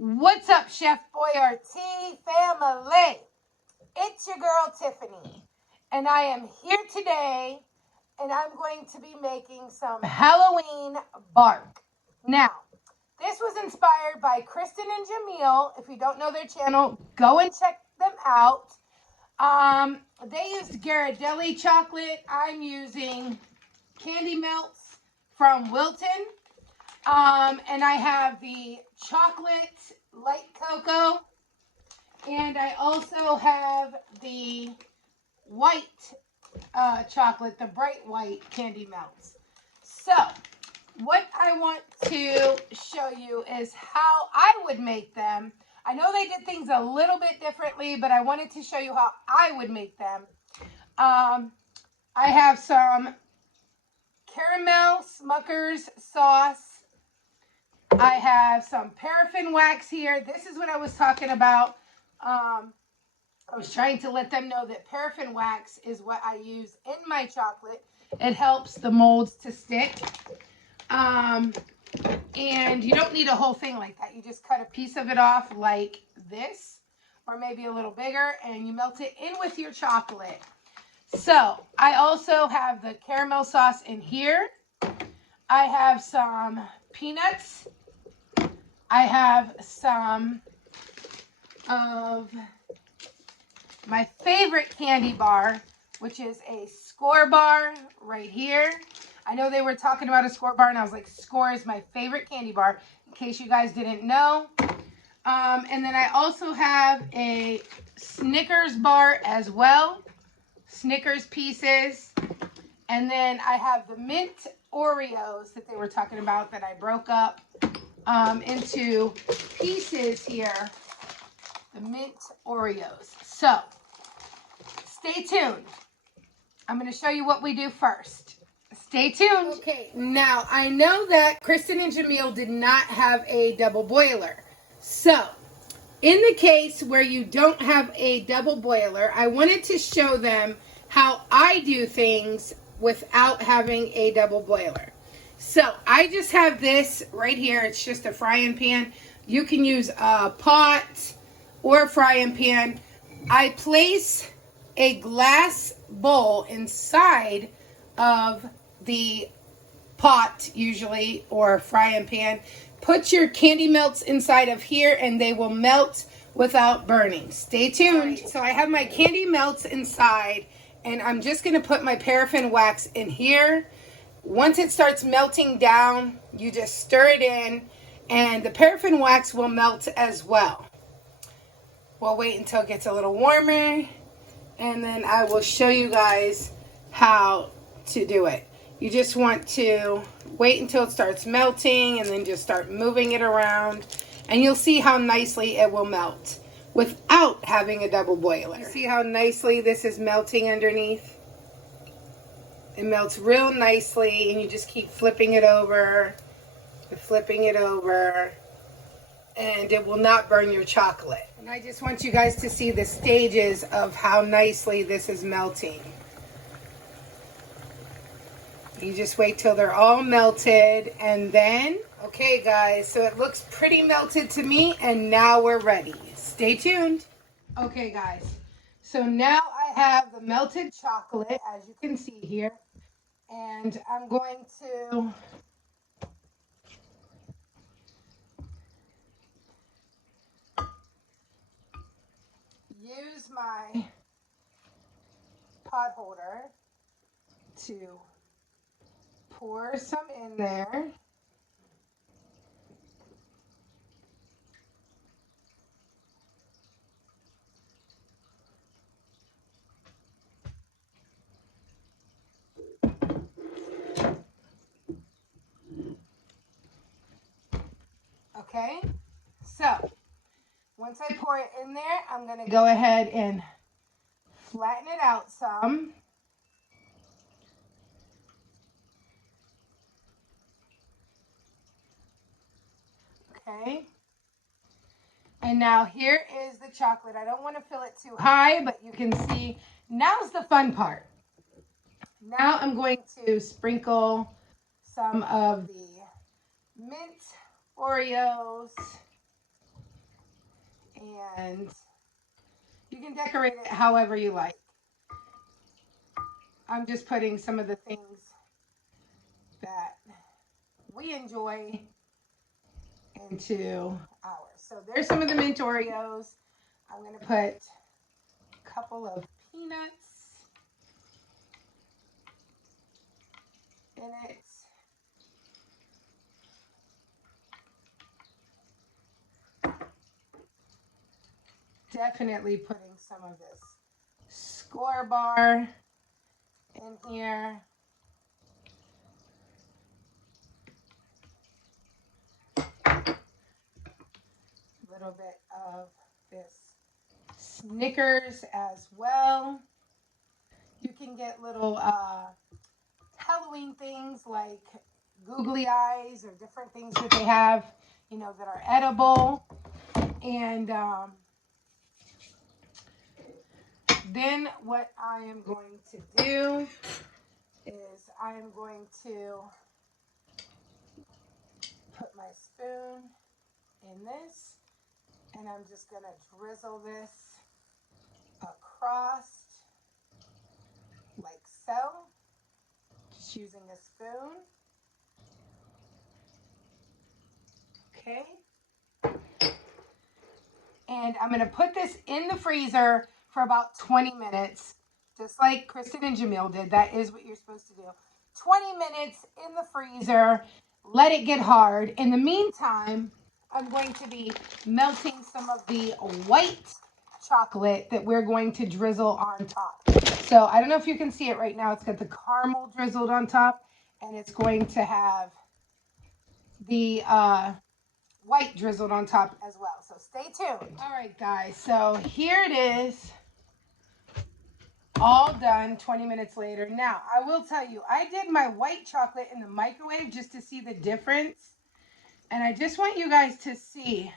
What's up, Chef Boyardee family? It's your girl Tiffany, and I am here today, and I'm going to be making some Halloween bark. Now, this was inspired by Kristen and Jamil. If you don't know their channel, go and check them out. They used Ghirardelli chocolate. I'm using Candy Melts from Wilton. And I have the chocolate light cocoa, and I also have the white chocolate, the bright white Candy Melts. So, what I want to show you is how I would make them. I know they did things a little bit differently, but I wanted to show you how I would make them. I have some caramel Smucker's sauce. I have some paraffin wax here. This is what I was talking about. I was trying to let them know that paraffin wax is what I use in my chocolate. It helps the molds to stick. And you don't need a whole thing like that. You just cut a piece of it off like this, or maybe a little bigger, and you melt it in with your chocolate. So I also have the caramel sauce in here. I have some peanuts. I have some of my favorite candy bar, which is a Score bar right here. I know they were talking about a Score bar, and I was like, Score is my favorite candy bar, in case you guys didn't know. And then I also have a Snickers bar as well, Snickers pieces. And then I have the mint Oreos that they were talking about that I broke up into pieces here, the mint Oreos. So, stay tuned. I'm going to show you what we do first. Stay tuned. Okay, now I know that Kristen and Jamil did not have a double boiler. So, in the case where you don't have a double boiler, I wanted to show them how I do things without having a double boiler. So I just have this right here. It's just a frying pan. You can use a pot or a frying pan. I place a glass bowl inside of the pot usually, or frying pan. Put your candy melts inside of here and they will melt without burning. Stay tuned. So I have my candy melts inside, and I'm just going to put my paraffin wax in here. Once it starts melting down, you just stir it in, and the paraffin wax will melt as well. We'll wait until it gets a little warmer, and then I will show you guys how to do it. You just want to wait until it starts melting, and then just start moving it around, and you'll see how nicely it will melt without having a double boiler. See how nicely this is melting underneath? It melts real nicely, and you just keep flipping it over, and it will not burn your chocolate. And I just want you guys to see the stages of how nicely this is melting. You just wait till they're all melted, and then, okay guys, so it looks pretty melted to me, and now we're ready. Stay tuned. Okay guys, so now I have the melted chocolate, as you can see here. And I'm going to use my pot holder to pour some in there. Okay, so once I pour it in there, I'm going to go ahead and flatten it out some. Okay, and now here is the chocolate. I don't want to fill it too high, but you can see now's the fun part. Now I'm going to sprinkle some of the mint Oreos And you can decorate it however you like. I'm just putting some of the things that we enjoy into ours. So there's some of the mint Oreos. I'm going to put a couple of peanuts in it. Definitely putting some of this Score bar in here. A little bit of this Snickers as well. You can get little Halloween things like googly eyes or different things that they have, you know, that are edible. And then what I am going to do is I am going to put my spoon in this, and I'm just going to drizzle this across like so, just using a spoon. Okay. And I'm going to put this in the freezer for about 20 minutes, just like Kristen and Jamil did. That is what you're supposed to do. 20 minutes in the freezer. Let it get hard. In the meantime, I'm going to be melting some of the white chocolate that we're going to drizzle on top. So I don't know if you can see it right now. It's got the caramel drizzled on top, and it's going to have the white drizzled on top as well. So stay tuned. All right, guys. So here it is. All done 20 minutes later. Now, I will tell you, I did my white chocolate in the microwave just to see the difference. And I just want you guys to see,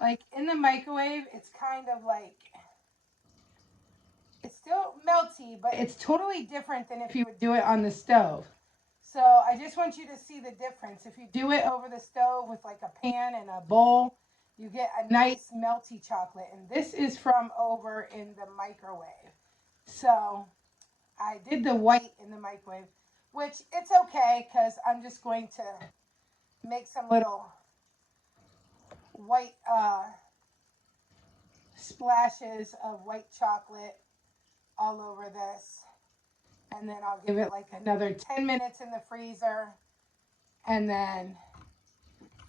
like in the microwave, it's kind of like, it's still melty, but it's totally different than if you would do it on the stove. So I just want you to see the difference. If you do it over the stove with like a pan and a bowl, you get a nice melty chocolate. And this is from over in the microwave. So I did the white in the microwave, which it's okay because I'm just going to make some little white splashes of white chocolate all over this. And then I'll give it like another 10 minutes in the freezer. And then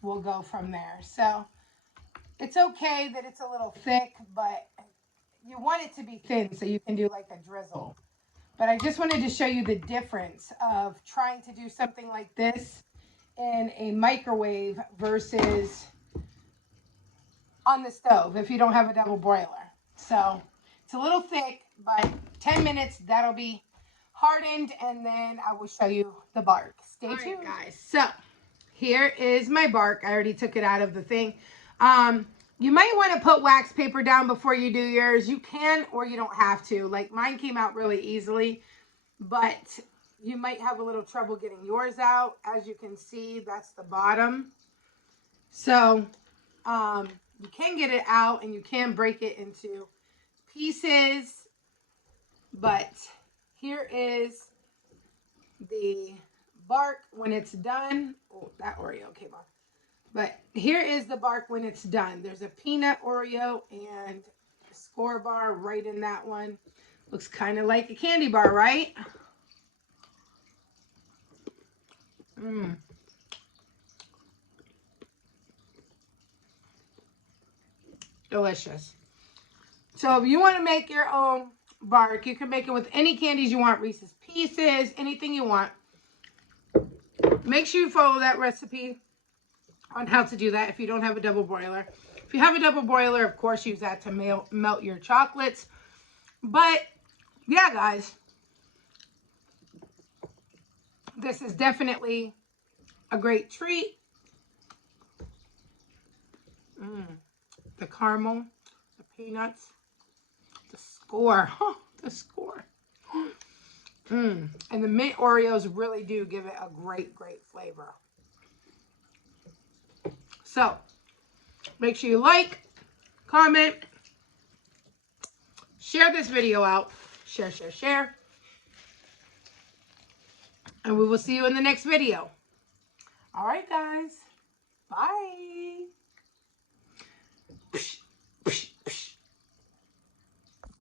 we'll go from there. So it's okay that it's a little thick, but you want it to be thin so you can do like a drizzle. But I just wanted to show you the difference of trying to do something like this in a microwave versus on the stove if you don't have a double broiler. So it's a little thick, but 10 minutes, that'll be hardened, and then I will show you the bark. Stay tuned, guys. So here is my bark. I already took it out of the thing. You might want to put wax paper down before you do yours. You can, or you don't have to. Like mine came out really easily, but you might have a little trouble getting yours out. As you can see, that's the bottom. So you can get it out and you can break it into pieces, but here is the bark when it's done. Oh, that Oreo came off. But here is the bark when it's done. There's a peanut Oreo and a Score bar right in that one. Looks kind of like a candy bar, right? Delicious. So if you want to make your own bark, you can make it with any candies you want, Reese's Pieces, anything you want. Make sure you follow that recipe on how to do that if you don't have a double broiler. If you have a double broiler, of course, use that to melt your chocolates. But yeah, guys, this is definitely a great treat. The caramel, the peanuts, the Score. The Score. And the mint Oreos really do give it a great, great flavor. So, make sure you like, comment, share this video out. Share, share, share. And we will see you in the next video. All right, guys. Bye.